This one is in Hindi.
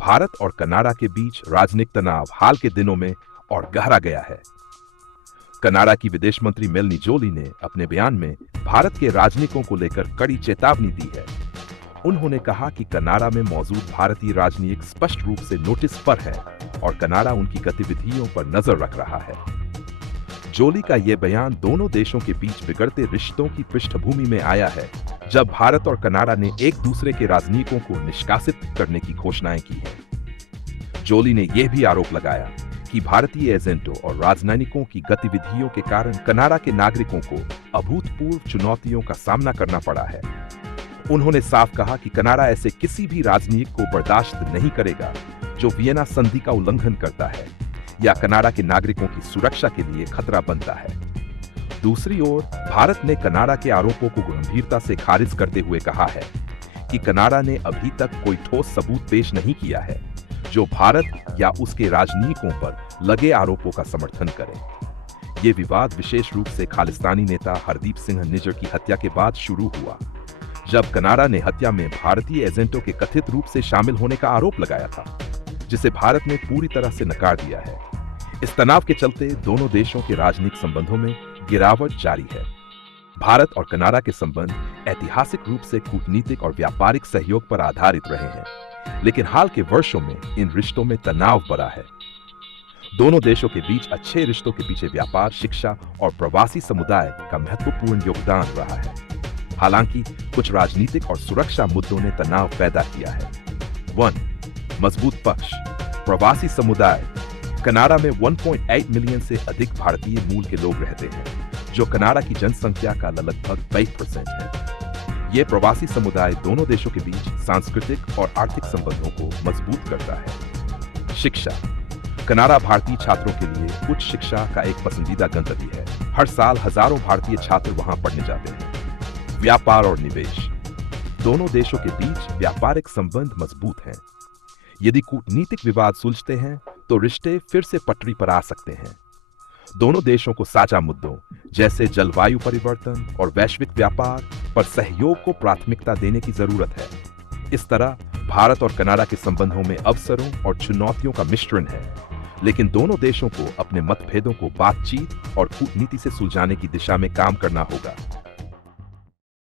भारत और कनाडा के बीच राजनीतिक तनाव हाल के दिनों में और गहरा गया है। कनाडा की विदेश मंत्री मेलनी जोली ने अपने बयान में भारत के राजनीतिकों को लेकर कड़ी चेतावनी दी है। उन्होंने कहा कि कनाडा में मौजूद भारतीय राजनीतिक स्पष्ट रूप से नोटिस पर है और कनाडा उनकी गतिविधियों पर नजर रख रहा है। जोली का यह बयान दोनों देशों के बीच बिगड़ते रिश्तों की पृष्ठभूमि में आया है, जब भारत और कनाडा ने एक दूसरे के राजनीतिकों को निष्कासित करने की घोषणाएं की हैं। जोली ने यह भी आरोप लगाया कि भारतीय एजेंटों और राजनयिकों की गतिविधियों के कारण कनाडा के नागरिकों को अभूतपूर्व चुनौतियों का सामना करना पड़ा है। उन्होंने साफ कहा कि कनाडा ऐसे किसी भी राजनीतिक को बर्दाश्त नहीं करेगा जो वियना संधि का उल्लंघन करता है या कनाडा के नागरिकों की सुरक्षा के लिए खतरा बनता है। दूसरी ओर भारत ने कनाडा के आरोपों को गंभीरता से खारिज करते हुए कहा है कि कनाडा ने अभी तक कोई ठोस सबूत पेश नहीं किया है जो भारत या उसके राजनीतिकों पर लगे आरोपों का समर्थन करे। ये विवाद विशेष रूप से खालिस्तानी नेता हरदीप सिंह निज्जर की हत्या के बाद शुरू हुआ, जब कनाडा ने हत्या में भारतीय एजेंटों के कथित रूप से शामिल होने का आरोप लगाया था, जिसे भारत ने पूरी तरह से नकार दिया है। इस तनाव के चलते दोनों देशों के राजनीतिक संबंधों में गिरावट जारी है। भारत और कनाडा के संबंध ऐतिहासिक रूप से कूटनीतिक और व्यापारिक सहयोग पर आधारित रहे हैं, लेकिन हाल के वर्षों में इन रिश्तों में तनाव बढ़ा है। दोनों देशों के बीच अच्छे रिश्तों के पीछे व्यापार, शिक्षा और प्रवासी समुदाय का महत्वपूर्ण योगदान रहा है। हालांकि कुछ राजनीतिक और सुरक्षा मुद्दों ने तनाव पैदा किया है। 1. मजबूत पक्ष। प्रवासी समुदाय। कनाडा में 1.8 मिलियन से अधिक भारतीय मूल के लोग रहते हैं, जो कनाडा की जनसंख्या का लगभग 22% है। ये प्रवासी समुदाय दोनों देशों के बीच सांस्कृतिक और आर्थिक संबंधों को मजबूत करता है। शिक्षा। कनाडा भारतीय छात्रों के लिए उच्च शिक्षा का एक पसंदीदा गंतव्य है। हर साल हजारों भारतीय छात्र वहां पढ़ने जाते हैं। व्यापार और निवेश। दोनों देशों के बीच व्यापारिक संबंध मजबूत हैं। यदि कूटनीतिक विवाद सुलझते हैं तो रिश्ते फिर से पटरी पर आ सकते हैं। दोनों देशों को साझा मुद्दों जैसे जलवायु परिवर्तन और वैश्विक व्यापार पर सहयोग को प्राथमिकता देने की जरूरत है। इस तरह भारत और कनाडा के संबंधों में अवसरों और चुनौतियों का मिश्रण है, लेकिन दोनों देशों को अपने मतभेदों को बातचीत और कूटनीति से सुलझाने की दिशा में काम करना होगा।